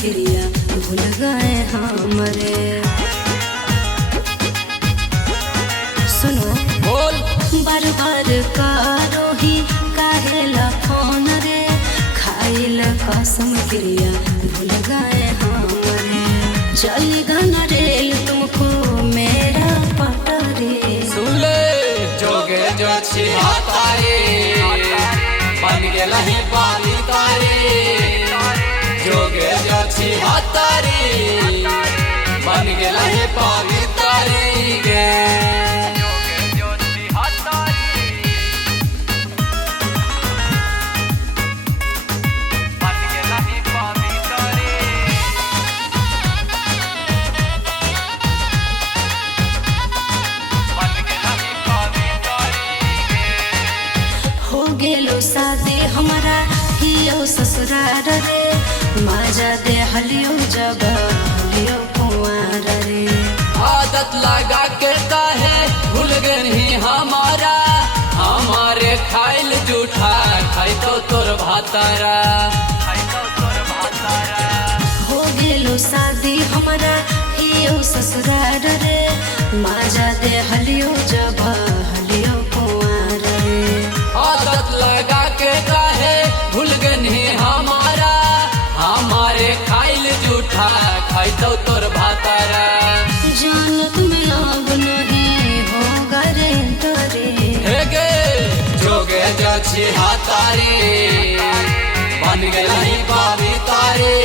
क्रिया भूल गए हमरे। सुनो बोल बार बार करो ही काहेला फोन रे, खाइल कसम क्रिया भूल गए हमरे। चली गन रेल तुमको मेरा पटरे। सुन ले जोगे जो छिहातारे बन गेला ही बाली तारे। जोगे जो छिहातारे बन गेला ही बाली तारे गे। हो गेलो शादी हमारा हियो ससुरार रे, मजा दे हलियो जब हलियो कुंवार रे। आदत लगा के काहे भूल गई हमारा, हमारे खाइल जूठा खाई तो तोर भातारा। हो गेलो शादी हमारा हियो ससुरार रे, मजा दे हलियो जब हलियो कुंवार रे। आदत लगा के काहे भूल गई हमारा, हमारे खाइल जूठा खाई तो तोर भातारा। जानत में अब नहीं होगा रे तोरे। हे गे जोगे जो छिहातारे बन गया ही बाबी तारे।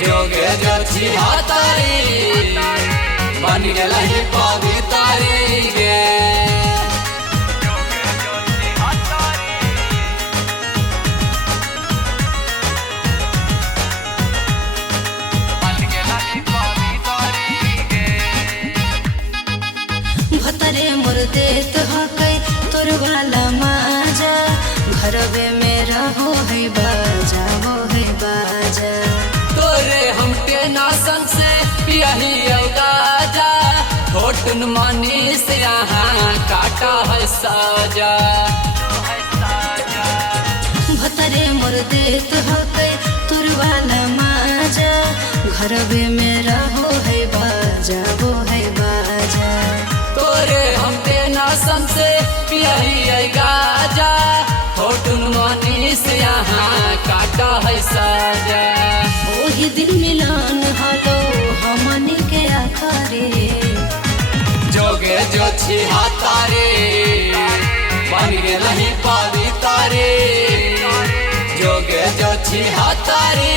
जोगे जो छिहातारे बन गया ही बाबी तारे गे। भतरे मोर देत हकै तोर वाला माजा, घरवे में रहो है बाजा वो है बाजा। तोरे हम टेंशन से पियाही औगाजा, होटन मानी से यहाँ काटा है साजा। भतरे मोर देत हकै तोर वाला माजा, घरवे में रहो है बाजा वो है बाजा। तोरे हम टेंशन से पियाही गाजा, होटन मानी से यहाँ काटा है साजा। ओही दिन मिलन हलो हमनी के आखरे। जोगे जो छिहातारे बन गेला ही बाबी तारे। जोगे जो छिहातारे